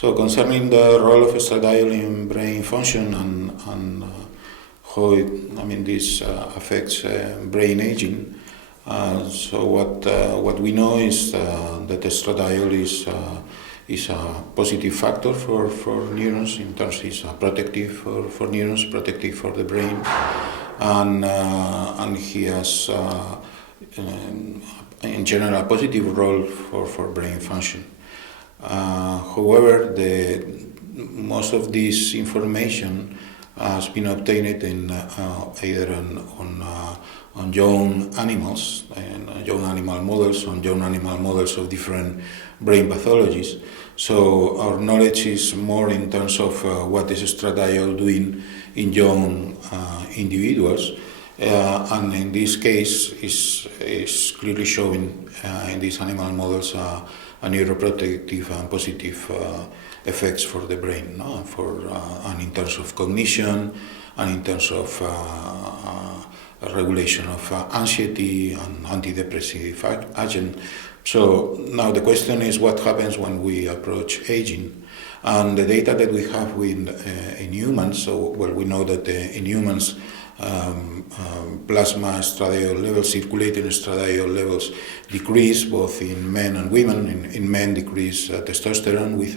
So concerning the role of estradiol in brain function and how this affects brain aging. So what we know is that estradiol is a positive factor for neurons. In terms, it's protective for neurons, protective for the brain, and he has in general a positive role for brain function. However, most of this information has been obtained in either on young animals, and young animal models of different brain pathologies. So our knowledge is more in terms of what is estradiol doing in young individuals, and in this case is clearly showing in these animal models a neuroprotective and positive effects for the brain, no? And in terms of cognition, and in terms of regulation of anxiety and antidepressive agent. So now the question is what happens when we approach aging. And the data that we have in humans, so we know that in humans plasma estradiol levels, circulating estradiol levels decrease both in men and women. In men decrease testosterone with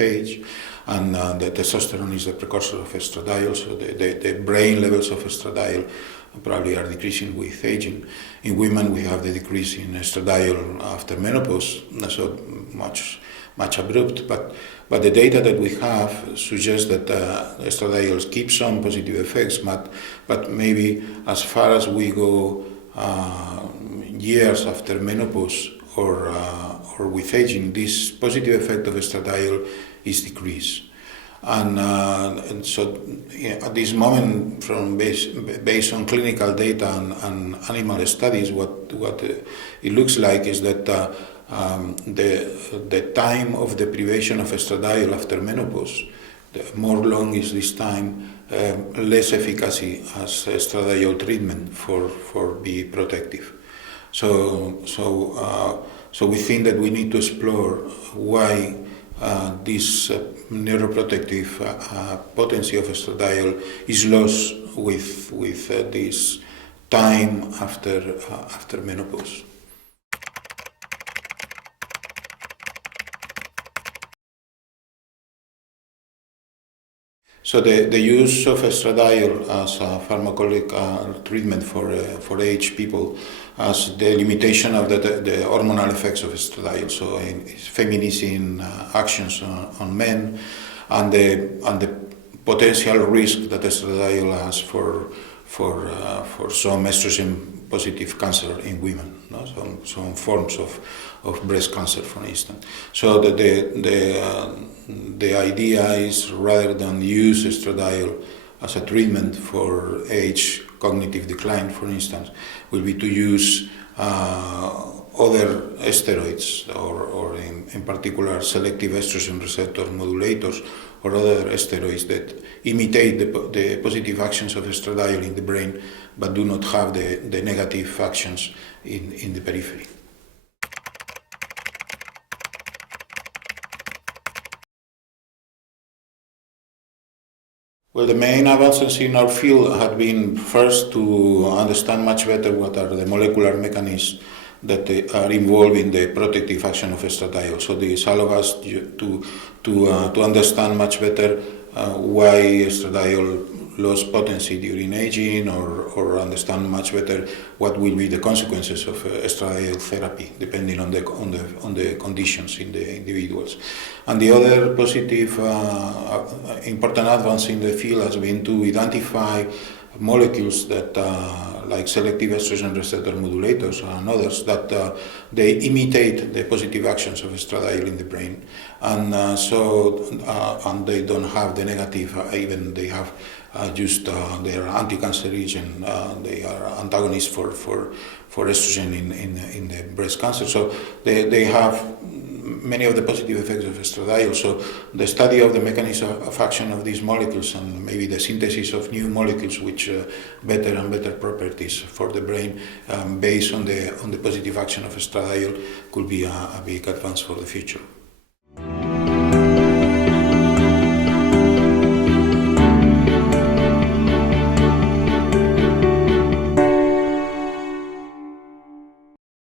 age, and the testosterone is the precursor of estradiol, so the brain levels of estradiol probably are decreasing with aging. In women we have the decrease in estradiol after menopause, so much abrupt, but the data that we have suggests that estradiol keeps some positive effects, but maybe as far as we go years after menopause or with aging, this positive effect of estradiol is decreased. And so at this moment, based on clinical data and animal studies, what it looks like is that the time of deprivation of estradiol after menopause, the more long is this time, less efficacy as estradiol treatment for be protective. So we think that we need to explore why this neuroprotective potency of estradiol is lost with this time after menopause. So the use of estradiol as a pharmacological treatment for aged people has the limitation of the hormonal effects of estradiol, so feminising actions on men, and the potential risk that estradiol has for some estrogen positive cancer in women, no? Some forms of breast cancer, for instance. So the idea is, rather than use estradiol as a treatment for age cognitive decline, for instance, will be to use other steroids, or in particular selective estrogen receptor modulators, or other steroids that imitate the positive actions of estradiol in the brain, but do not have the negative actions in the periphery. Well, the main advances in our field have been first to understand much better what are the molecular mechanisms that are involved in the protective action of estradiol. So this allows us to understand much better why estradiol lost potency during aging, or understand much better what will be the consequences of estradiol therapy, depending on the conditions in the individuals. And the other positive important advance in the field has been to identify molecules that, like selective estrogen receptor modulators and others, that they imitate the positive actions of estradiol in the brain, and and they don't have the negative. Even they have they are anti-cancerogen. They are antagonists for estrogen in the breast cancer. So they have many of the positive effects of estradiol. So the study of the mechanism of action of these molecules, and maybe the synthesis of new molecules which better and better properties for the brain based on the positive action of estradiol, could be a big advance for the future.